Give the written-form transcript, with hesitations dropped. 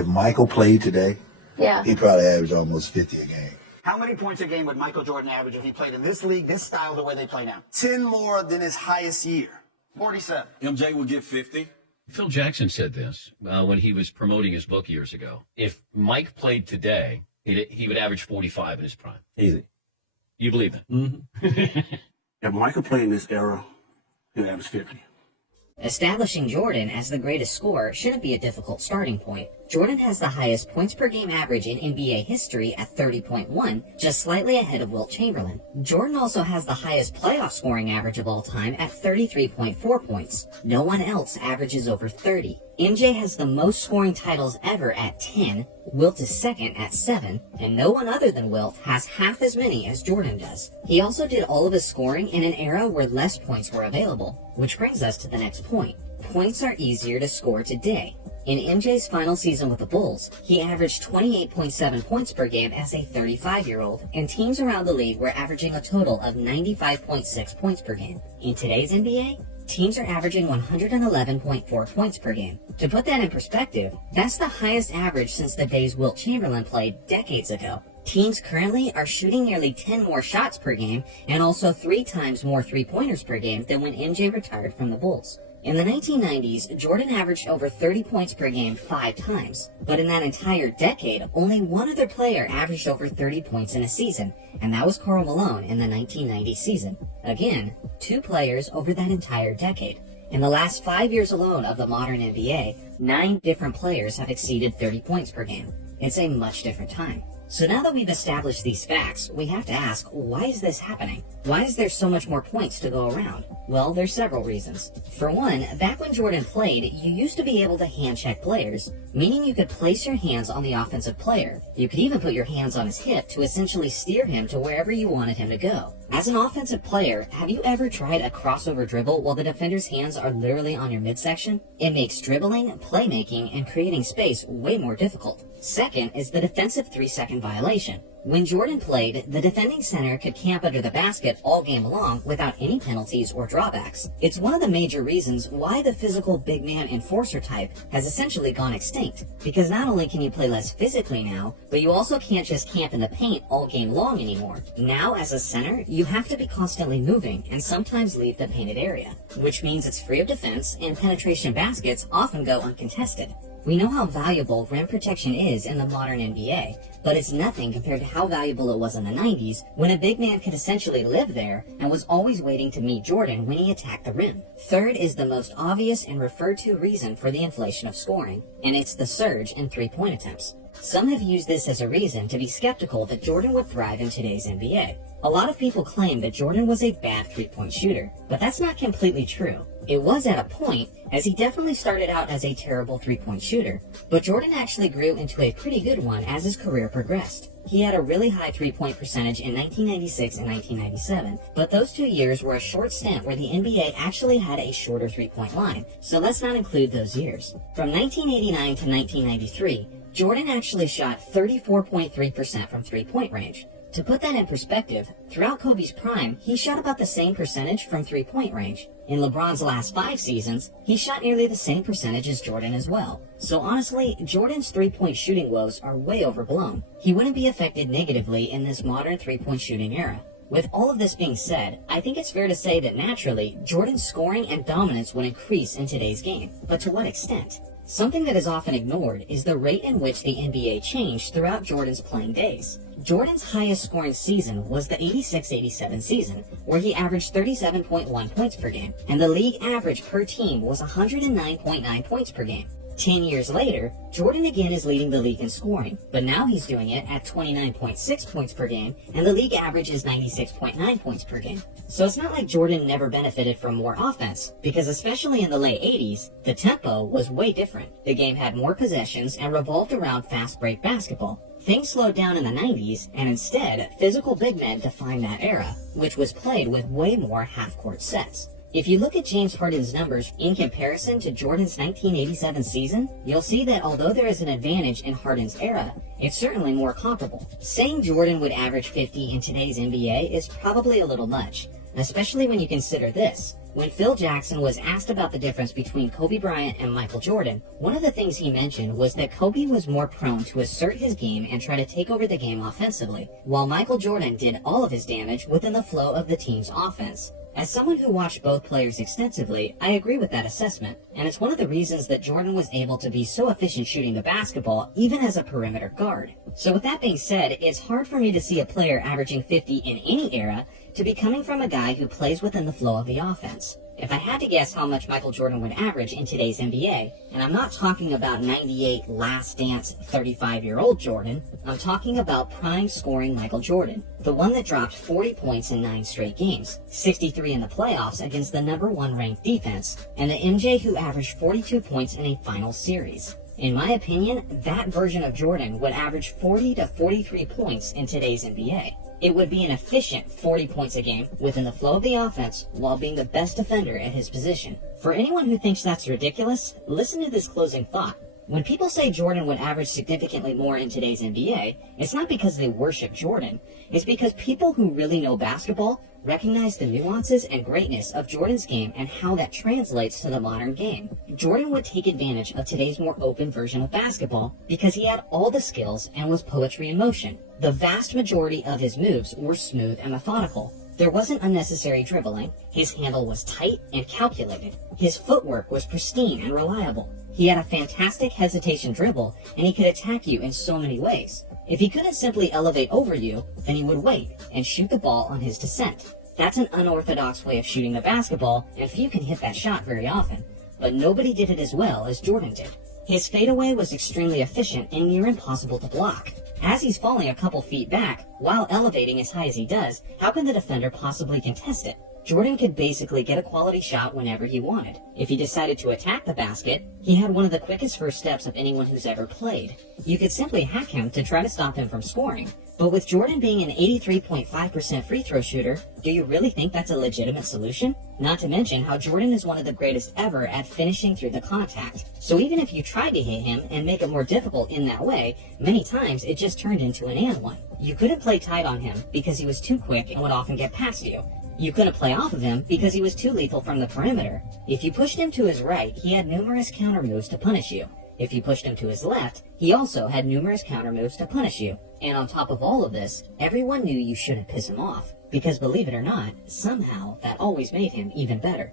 If Michael played today, Yeah. he'd probably average almost 50 a game. How many points a game would Michael Jordan average if he played in this league, this style, the way they play now? 10 more than his highest year. 47. MJ will get 50. Phil Jackson said this when he was promoting his book years ago. If Mike played today, he would average 45 in his prime. Easy. You believe that? Mm-hmm. If Michael played in this era, he'd average 50. Establishing Jordan as the greatest scorer shouldn't be a difficult starting point. Jordan has the highest points per game average in NBA history at 30.1, just slightly ahead of Wilt Chamberlain. Jordan also has the highest playoff scoring average of all time at 33.4 points. No one else averages over 30. MJ has the most scoring titles ever at 10, Wilt is second at 7, and no one other than Wilt has half as many as Jordan does. He also did all of his scoring in an era where less points were available, which brings us to the next point. Points are easier to score today. In MJ's final season with the Bulls, he averaged 28.7 points per game as a 35-year-old, and teams around the league were averaging a total of 95.6 points per game. In today's NBA, teams are averaging 111.4 points per game. To put that in perspective, that's the highest average since the days Wilt Chamberlain played decades ago. Teams currently are shooting nearly 10 more shots per game and also 3 times more three-pointers per game than when MJ retired from the Bulls. In the 1990s, Jordan averaged over 30 points per game 5 times, but in that entire decade, only one other player averaged over 30 points in a season, and that was Karl Malone in the 1990 season. Again, 2 players over that entire decade. In the last 5 years alone of the modern NBA, 9 different players have exceeded 30 points per game. It's a much different time. So now that we've established these facts, we have to ask, why is this happening? Why is there so much more points to go around? Well, there's several reasons. For one, back when Jordan played, you used to be able to hand-check players, meaning you could place your hands on the offensive player. You could even put your hands on his hip to essentially steer him to wherever you wanted him to go. As an offensive player, have you ever tried a crossover dribble while the defender's hands are literally on your midsection? It makes dribbling, playmaking, and creating space way more difficult. Second is the defensive 3-second violation. When Jordan played, the defending center could camp under the basket all game long without any penalties or drawbacks. It's one of the major reasons why the physical big man enforcer type has essentially gone extinct, because not only can you play less physically now, but you also can't just camp in the paint all game long anymore. Now, as a center, you have to be constantly moving and sometimes leave the painted area, which means it's free of defense and penetration baskets often go uncontested. We know how valuable rim protection is in the modern NBA, but it's nothing compared to how valuable it was in the 90s when a big man could essentially live there and was always waiting to meet Jordan when he attacked the rim. Third is the most obvious and referred to reason for the inflation of scoring, and it's the surge in three-point attempts. Some have used this as a reason to be skeptical that Jordan would thrive in today's NBA. A lot of people claim that Jordan was a bad three-point shooter, but that's not completely true. It was at a point, as he definitely started out as a terrible three-point shooter, but Jordan actually grew into a pretty good one as his career progressed. He had a really high three-point percentage in 1996 and 1997, but those 2 years were a short stint where the NBA actually had a shorter three-point line, so let's not include those years. From 1989 to 1993, Jordan actually shot 34.3% from three-point range. To put that in perspective, throughout Kobe's prime, he shot about the same percentage from three-point range. In LeBron's last 5 seasons, he shot nearly the same percentage as Jordan as well. So honestly, Jordan's three-point shooting woes are way overblown. He wouldn't be affected negatively in this modern three-point shooting era. With all of this being said, I think it's fair to say that naturally, Jordan's scoring and dominance would increase in today's game. But to what extent? Something that is often ignored is the rate in which the NBA changed throughout Jordan's playing days. Jordan's highest scoring season was the 86-87 season, where he averaged 37.1 points per game, and the league average per team was 109.9 points per game. 10 years later, Jordan again is leading the league in scoring, but now he's doing it at 29.6 points per game, and the league average is 96.9 points per game. So it's not like Jordan never benefited from more offense, because especially in the late 80s, the tempo was way different. The game had more possessions and revolved around fast break basketball. Things slowed down in the 90s, and instead, physical big men defined that era, which was played with way more half-court sets. If you look at James Harden's numbers in comparison to Jordan's 1987 season, you'll see that although there is an advantage in Harden's era, it's certainly more comparable. Saying Jordan would average 50 in today's NBA is probably a little much, especially when you consider this. When Phil Jackson was asked about the difference between Kobe Bryant and Michael Jordan, one of the things he mentioned was that Kobe was more prone to assert his game and try to take over the game offensively, while Michael Jordan did all of his damage within the flow of the team's offense. As someone who watched both players extensively, I agree with that assessment, and it's one of the reasons that Jordan was able to be so efficient shooting the basketball, even as a perimeter guard. So with that being said, it's hard for me to see a player averaging 50 in any era to be coming from a guy who plays within the flow of the offense. If I had to guess how much Michael Jordan would average in today's NBA, and I'm not talking about 98 last dance 35-year-old Jordan, I'm talking about prime scoring Michael Jordan, the one that dropped 40 points in 9 straight games, 63 in the playoffs against the #1 ranked defense, and the MJ who averaged 42 points in a final series. In my opinion, that version of Jordan would average 40 to 43 points in today's NBA. It would be an efficient 40 points a game within the flow of the offense while being the best defender at his position. For anyone who thinks that's ridiculous, listen to this closing thought. When people say Jordan would average significantly more in today's NBA, it's not because they worship Jordan. It's because people who really know basketball recognize the nuances and greatness of Jordan's game and how that translates to the modern game. Jordan would take advantage of today's more open version of basketball because he had all the skills and was poetry in motion. The vast majority of his moves were smooth and methodical. There wasn't unnecessary dribbling. His handle was tight and calculated. His footwork was pristine and reliable. He had a fantastic hesitation dribble, and he could attack you in so many ways. If he couldn't simply elevate over you, then he would wait and shoot the ball on his descent. That's an unorthodox way of shooting the basketball, and few can hit that shot very often. But nobody did it as well as Jordan did. His fadeaway was extremely efficient and near impossible to block. As he's falling a couple feet back, while elevating as high as he does, how can the defender possibly contest it? Jordan could basically get a quality shot whenever he wanted. If he decided to attack the basket, he had one of the quickest first steps of anyone who's ever played. You could simply hack him to try to stop him from scoring. But with Jordan being an 83.5% free throw shooter, do you really think that's a legitimate solution? Not to mention how Jordan is one of the greatest ever at finishing through the contact. So even if you tried to hit him and make it more difficult in that way, many times it just turned into an and one. You couldn't play tight on him because he was too quick and would often get past you. You couldn't play off of him because he was too lethal from the perimeter. If you pushed him to his right, he had numerous counter moves to punish you. If you pushed him to his left, he also had numerous counter moves to punish you. And on top of all of this, everyone knew you shouldn't piss him off. Because believe it or not, somehow that always made him even better.